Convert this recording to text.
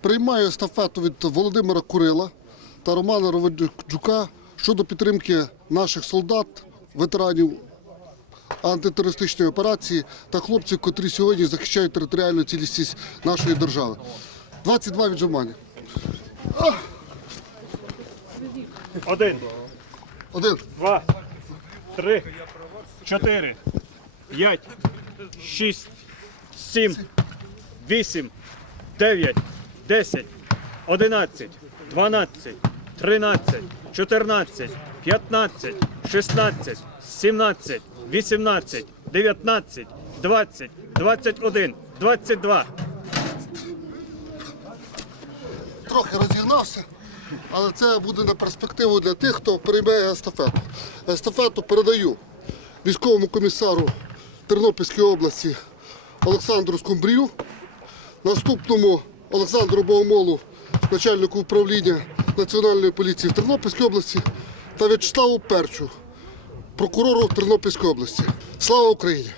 Приймаю естафету від Володимира Курила та Романа Ровенджука щодо підтримки наших солдат, ветеранів антитерористичної операції та хлопців, котрі сьогодні захищають територіальну цілісність нашої держави. 22 віджимання. Один, Один. два, три, чотири, п'ять, шість, сім, вісім, дев'ять, десять, одинадцять, дванадцять, тринадцять, чотирнадцять, п'ятнадцять, шістнадцять, сімнадцять, вісімнадцять, дев'ятнадцять, двадцять, двадцять один, двадцять два. Трохи розігнався, але це буде на перспективу для тих, хто прийме естафету. Естафету передаю військовому комісару Тернопільської області Олександру Скумбрію, наступному Олександру Богомолу, начальнику управління Національної поліції в Тернопільській області та В'ячеславу Перчу, прокурору Тернопільської області. Слава Україні!